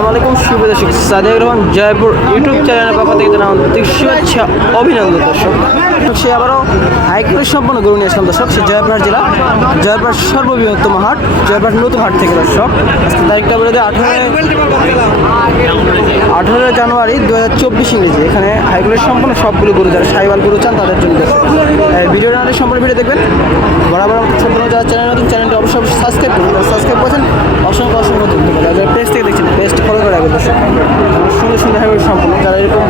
আসসালামু আলাইকুম শুভ দর্শক সাদেক রহমান জয়পুর ইউটিউব চ্যানেলের পক্ষ থেকে জানাই শুভেচ্ছা অভিনন্দন দর্শক সে আবারও হাইকোর্টের সম্পূর্ণ গরু নিয়ে আসলাম দর্শক সে জয়পুরহাট জেলা জয়পুরহাট সর্ববৃহত্তম হাট জয়পুরহাট নতুন হাট থেকে দর্শক আজকে তারিখটা বলে দেয় 18 জানুয়ারি 2024 ইংরেজি। এখানে হাইকোর্টের সম্পূর্ণ সবগুলো গরু যারা সাইওয়াল গরু চান তাদের জন্য ভিডিও রানের সম্পূর্ণ ভিডিও দেখবেন। বরাবর সম্পূর্ণ যারা চ্যানেল নতুন চ্যানেলটি অবশ্যই সাবস্ক্রাইব করুন, সাবস্ক্রাইব করেছেন অসংখ্য অসংখ্য ধন্যবাদ। যারা পেজ থেকে দেখছেন পেজটি ফলো করে রাখবেন দর্শক। সুন্দর সুন্দর হাইকোর্ট সম্পূর্ণ যারা এরকম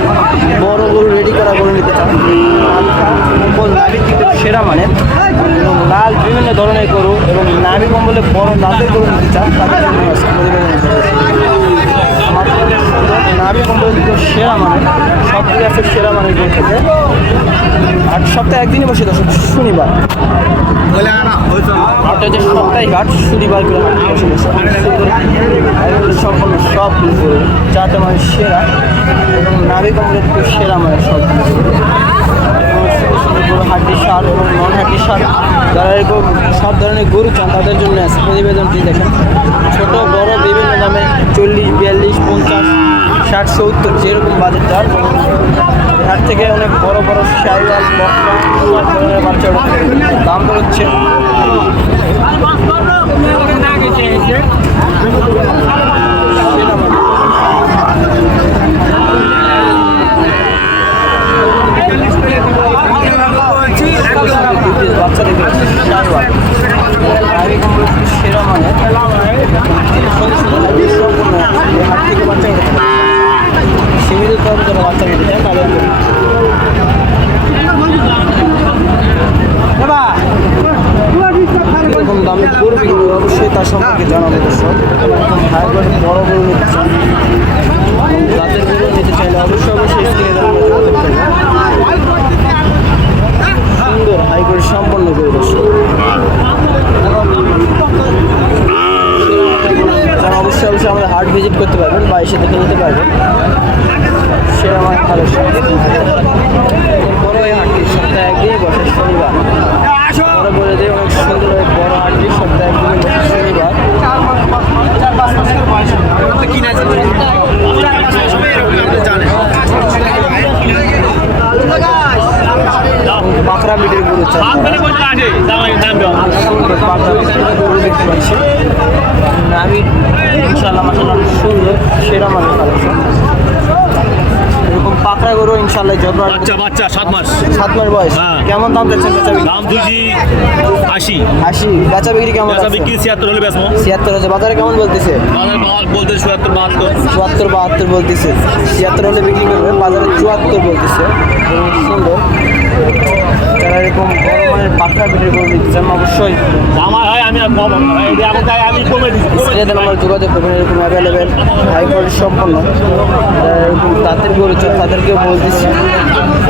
বড় গরু রেডি করা গরু নিতে চান নাভির দিকে সেরা মানে এবং লাল বিভিন্ন ধরনের গরু এবং নাভি কম্বলে বড় দাঁতের গরু নিতে চান তাদের জন্য নাভি কম্বলের দিকে সেরা মানে সব থেকে আছে সেরা মানে গরু থেকে। আর সপ্তাহে একদিনই বসে দর্শক শনিবার হাটটা যে সাপ্তাহিক হাট শনিবার করে হাট বসে সম্পূর্ণ সব গরু যাতে মানে সেরা এবং নাভি কম্বলের দিকে সেরা মানে সব হাড্ডি সার এবং নন হাড্ডি সার যারা এরকম সব ধরনের গরু চান তাদের জন্য আছে প্রতিবেদনটি দেখেন। ছোট বড় বিভিন্ন দামে 40, 42, 50, 60, 70 যেরকম বাজেট যার হাট থেকে অনেক বড় বড় সাইওয়াল সব ধরনের বাচ্চার দাম হচ্ছে বাচ্চা দেখে সেরা মানে হাট থেকে বাচ্চা সীমিত দামে যারা বাচ্চা নিতে চান তাদের এরকম দামে গরু বিক্রি অবশ্যই তার সম্পর্কে জানাবো দর্শক। হাইব্রিড বড় গরু নিতে চান তাদের গরু নিতে চাইলে অবশ্যই সুন্দর হাইব্রিড সম্পন্ন গরু দর্শক অবশ্যই অবশ্যই আমাদের হাট ভিজিট করতে পারবেন বা এসে দেখে নিতে পারবেন। সেরা আমার ভালো বড় এই হাটটি সপ্তাহে একদিনই বসে শনিবার বড় বলে দিয়ে অনেক সুন্দর বড় হাটটি সপ্তাহে একদিনই বসে শনিবার। বাঁকড়া মিটের গরু দেখতে পাচ্ছি আমি ইনশাল্লাহ মাসাল্লাহ সুন্দর সেরা মানে কালেকশন এরকম পাকড়া গরু ইনশাল্লাহ বাচ্চা 7 মাস বয়স। কেমন দাম যাচ্ছেন দাম 80 বেচা বিক্রি কেমন? বেচা বিক্রি 76 হলে বেচবো 76 হচ্ছে। বাজারে কেমন বলতেছে? বলতে 74 বলতেছে 76 হলে বিক্রি করবে বাজারে 74 বলতেছে। সুন্দর যারা এরকম বড় মানের পাকড়া বিক্রি করে দিতে চান অবশ্যই আমার হয় আমি কমে দিচ্ছি আমার যোগাযোগ করবেন। এরকম অ্যাভেলেবেল হাই কোয়ালিটি সম্পন্ন যারা এরকম তাদের গরু চান তাদেরকেও বলতেছি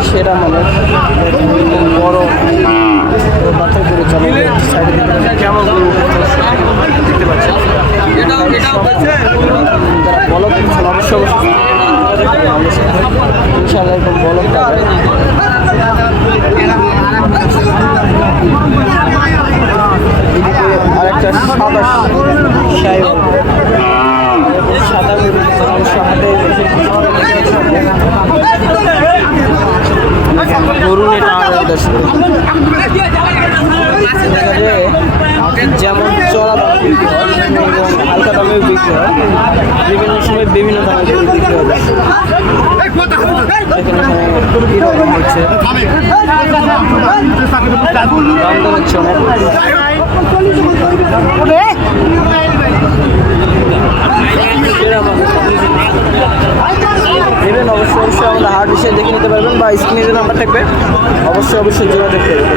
সেরা মানে বড় বাচ্চার গরু চান সাইডে দিতে কেমন গরু দেখতে পাচ্ছেন যারা বলক দিচ্ছেন অবশ্যই ইনশাআল্লাহ এরকম বলক পাবে। আরেকটা সাদা সাইওয়াল সাদা গরু নিয়ে যেমন চড়া দামে বিক্রি হয় এবং হালকা দামেও বিক্রি হয় বিভিন্ন সময় বিভিন্ন দামে বিক্রি হবে। কীরকম হচ্ছে দাম দর হচ্ছে নেবেন অবশ্যই আমাদের হাট বিষয়ে দেখে নিতে পারবেন বা স্ক্রিনে যে নাম্বার থাকবে অবশ্যই যোগাযোগ করবেন।